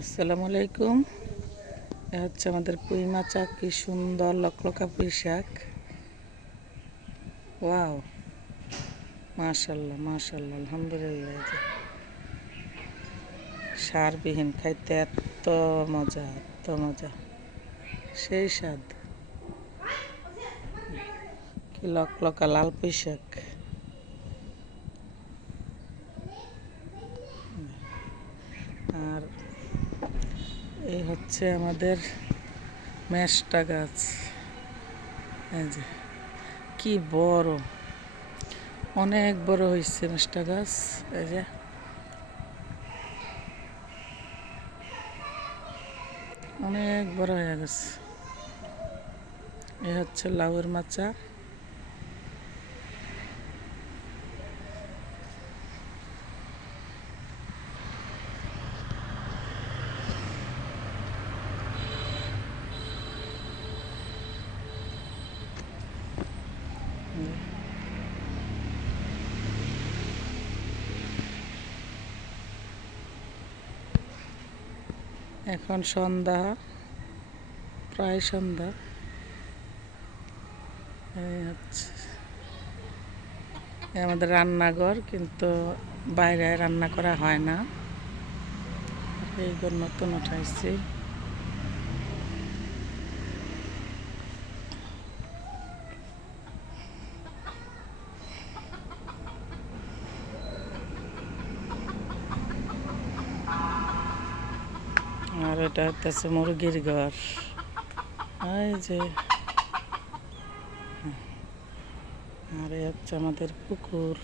আসসালামু আলাইকুম। এ হচ্ছে আমাদের পুঁই মাচা, কি সুন্দর লকলকা পুঁই শাক। ওয়াও, মাশাল্লাহ মাশাল্লাহ, আলহামদুলিল্লাহ। এই যে সারবিহীন, খাইতে এত মজা, এত মজা, সেই স্বাদ। কি লকলকা লাল পুঁই শাক। আর এই হচ্ছে আমাদের মেষ্টা গাছ। এই যে কি বড়, অনেক বড় হয়েছে মেষ্টা গাছ। এই যে অনেক বড় হয়ে গেছে। এই হচ্ছে লাউয়ের মাচা। এখন সন্ধ্যা, প্রায় সন্ধ্যা। এই হচ্ছে আমাদের রান্নাঘর, কিন্তু বাইরে রান্না করা হয় না। এই ঘর নতুন উঠাইছি। আর এটা হচ্ছে মুরগির ঘর। এই যে, আর এই হচ্ছে আমাদের পুকুর।